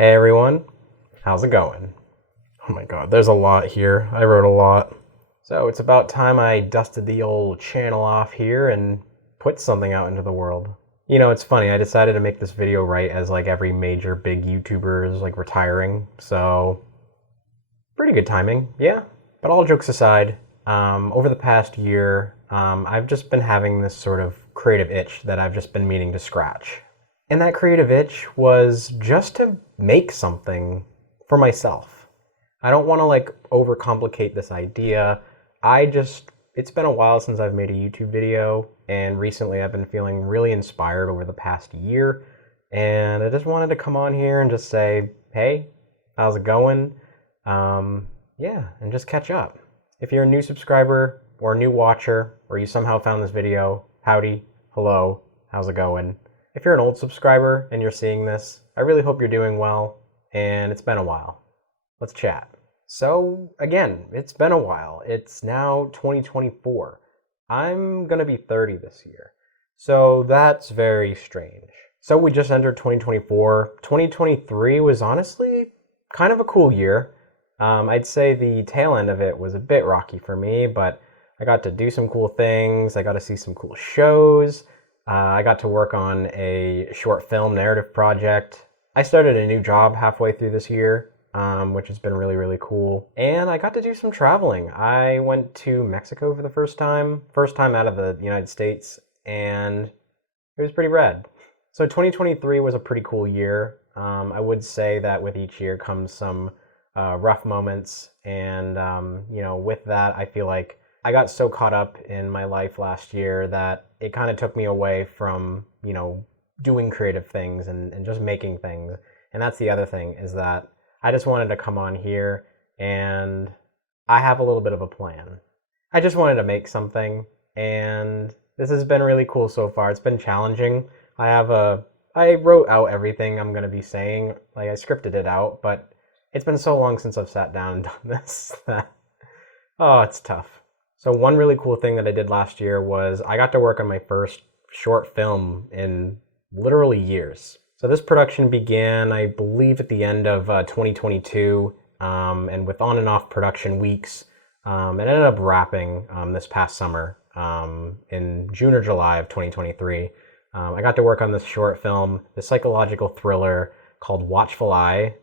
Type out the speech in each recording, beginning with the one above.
Hey everyone, how's it going? Oh my god, there's a lot here. I wrote a lot. So it's about time I dusted the old channel off here and put something out into the world. You know, it's funny, I decided to make this video right as like every major big YouTuber is like retiring, so pretty good timing, yeah. But all jokes aside, over the past year, I've just been having this sort of creative itch that I've just been meaning to scratch. And that creative itch was just to make something for myself. I don't want to like overcomplicate this idea. It's been a while since I've made a YouTube video, and recently I've been feeling really inspired over the past year. And I just wanted to come on here and just say, hey, how's it going? Yeah, and just catch up. If you're a new subscriber or a new watcher, or you somehow found this video, howdy, hello, how's it going? If you're an old subscriber and you're seeing this, I really hope you're doing well, and it's been a while. Let's chat. So, again, it's been a while. It's now 2024. I'm gonna be 30 this year, so that's very strange. So we just entered 2024. 2023 was honestly kind of a cool year. I'd say the tail end of it was a bit rocky for me, but I got to do some cool things. I got to see some cool shows. I got to work on a short film narrative project. I started a new job halfway through this year, which has been really, really cool. And I got to do some traveling. I went to Mexico for the first time out of the United States, and it was pretty rad. So 2023 was a pretty cool year. I would say that with each year comes some rough moments, and with that, I feel like I got so caught up in my life last year that it kind of took me away from, doing creative things and just making things. And that's the other thing, is that I just wanted to come on here, and I have a little bit of a plan. I just wanted to make something, and this has been really cool so far. It's been challenging. I wrote out everything I'm going to be saying, like I scripted it out, but it's been so long since I've sat down and done this that, oh, it's tough. So one really cool thing that I did last year was I got to work on my first short film in literally years. So this production began, I believe, at the end of 2022, and with on and off production weeks, it ended up wrapping this past summer in June or July of 2023. I got to work on this short film, the psychological thriller called Watchful Eye,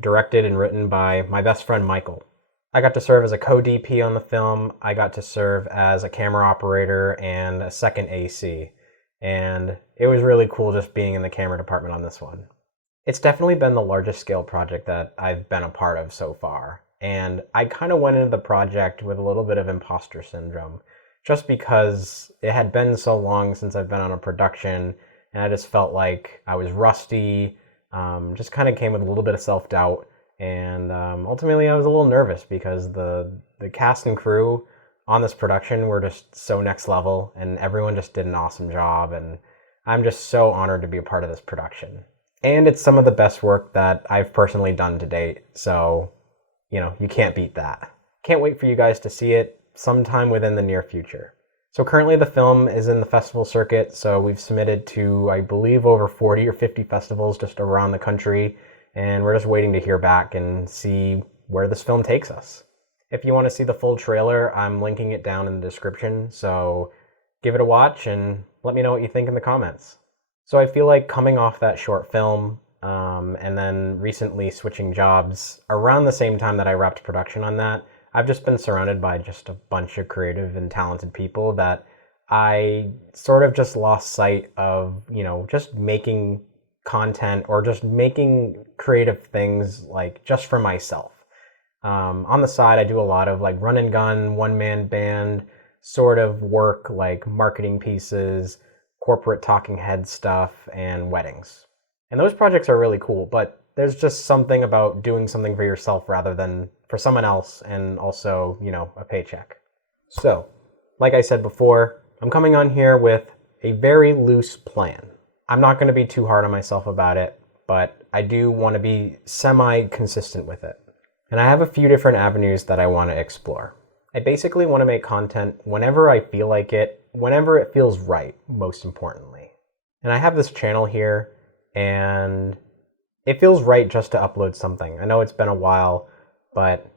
directed and written by my best friend Michael. I got to serve as a co-DP on the film. I got to serve as a camera operator and a second AC. And it was really cool just being in the camera department on this one. It's definitely been the largest scale project that I've been a part of so far. And I kind of went into the project with a little bit of imposter syndrome, just because it had been so long since I've been on a production, and I just felt like I was rusty, just kind of came with a little bit of self-doubt. And ultimately I was a little nervous because the cast and crew on this production were just so next level, and everyone just did an awesome job, and I'm just so honored to be a part of this production. And it's some of the best work that I've personally done to date, so you can't beat that. Can't wait for you guys to see it sometime within the near future. So currently the film is in the festival circuit, so we've submitted to, I believe, over 40 or 50 festivals just around the country, and we're just waiting to hear back and see where this film takes us. If you want to see the full trailer, I'm linking it down in the description, so give it a watch and let me know what you think in the comments. So I feel like coming off that short film, and then recently switching jobs around the same time that I wrapped production on that, I've just been surrounded by just a bunch of creative and talented people that I sort of just lost sight of, just making content or just making creative things like just for myself. On the side, I do a lot of like run and gun, one-man band sort of work, like marketing pieces, corporate talking head stuff, and weddings. And those projects are really cool, but there's just something about doing something for yourself rather than for someone else, and also, a paycheck. So, like I said before, I'm coming on here with a very loose plan. I'm not going to be too hard on myself about it, but I do want to be semi-consistent with it. And I have a few different avenues that I want to explore. I basically want to make content whenever I feel like it, whenever it feels right, most importantly. And I have this channel here, and it feels right just to upload something. I know it's been a while, but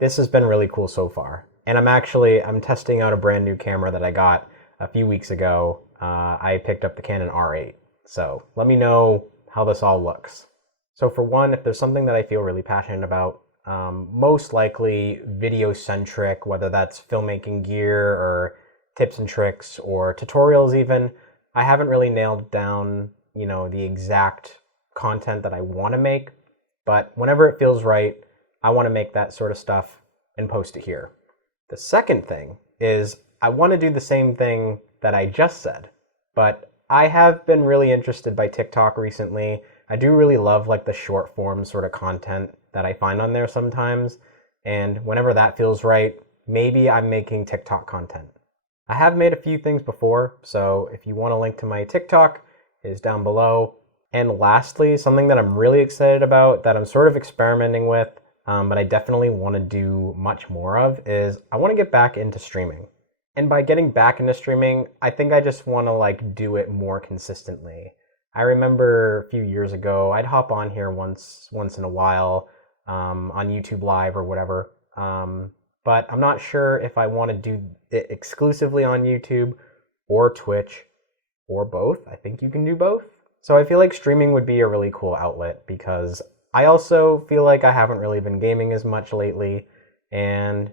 this has been really cool so far. And I'm testing out a brand new camera that I got a few weeks ago. I picked up the Canon R8. So let me know how this all looks. So for one, if there's something that I feel really passionate about, most likely video-centric, whether that's filmmaking gear or tips and tricks or tutorials even, I haven't really nailed down, the exact content that I want to make, but whenever it feels right, I want to make that sort of stuff and post it here. The second thing is I want to do the same thing that I just said, but I have been really interested by TikTok recently. I do really love like the short form sort of content that I find on there sometimes, and whenever that feels right, maybe I'm making TikTok content. I have made a few things before, so if you want a link to my TikTok, it is down below. And lastly, something that I'm really excited about that I'm sort of experimenting with, but I definitely want to do much more of, is I want to get back into streaming. And by getting back into streaming, I think I just want to like do it more consistently. I remember a few years ago, I'd hop on here once in a while on YouTube Live or whatever. But I'm not sure if I want to do it exclusively on YouTube or Twitch or both. I think you can do both. So I feel like streaming would be a really cool outlet because I also feel like I haven't really been gaming as much lately. And,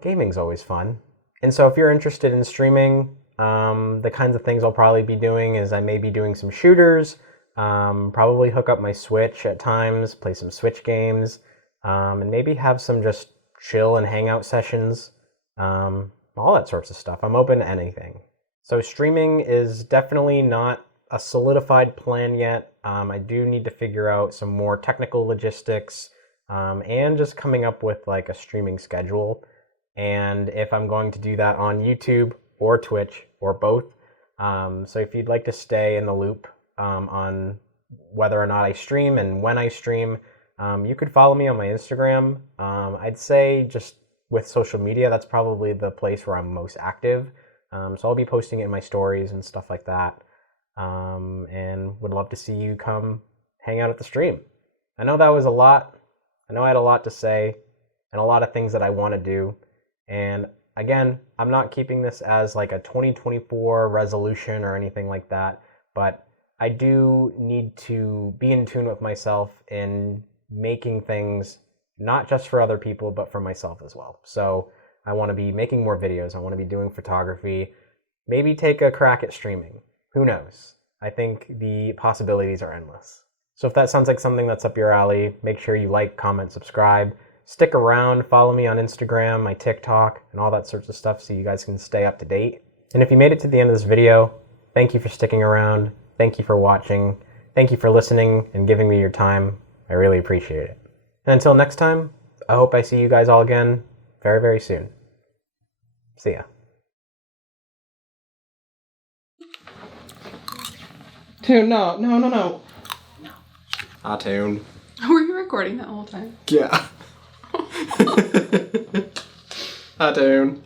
gaming's always fun. And so if you're interested in streaming, the kinds of things I'll probably be doing is I may be doing some shooters, probably hook up my Switch at times, play some Switch games, and maybe have some just chill and hangout sessions, all that sorts of stuff. I'm open to anything. So streaming is definitely not a solidified plan yet. I do need to figure out some more technical logistics and just coming up with like a streaming schedule. And if I'm going to do that on YouTube or Twitch or both. So if you'd like to stay in the loop on whether or not I stream and when I stream, you could follow me on my Instagram. I'd say just with social media, that's probably the place where I'm most active. So I'll be posting it in my stories and stuff like that. And would love to see you come hang out at the stream. I know that was a lot. I know I had a lot to say and a lot of things that I want to do. And again, I'm not keeping this as like a 2024 resolution or anything like that, but I do need to be in tune with myself in making things not just for other people, but for myself as well. So I want to be making more videos. I want to be doing photography, maybe take a crack at streaming. Who knows? I think the possibilities are endless. So if that sounds like something that's up your alley, make sure you like, comment, subscribe. Stick around, follow me on Instagram, my TikTok, and all that sorts of stuff so you guys can stay up to date. And if you made it to the end of this video, thank you for sticking around. Thank you for watching. Thank you for listening and giving me your time. I really appreciate it. And until next time, I hope I see you guys all again very, very soon. See ya. Tune, no. Hi, Tune. Were you recording that whole time? Yeah. Hi, Tune.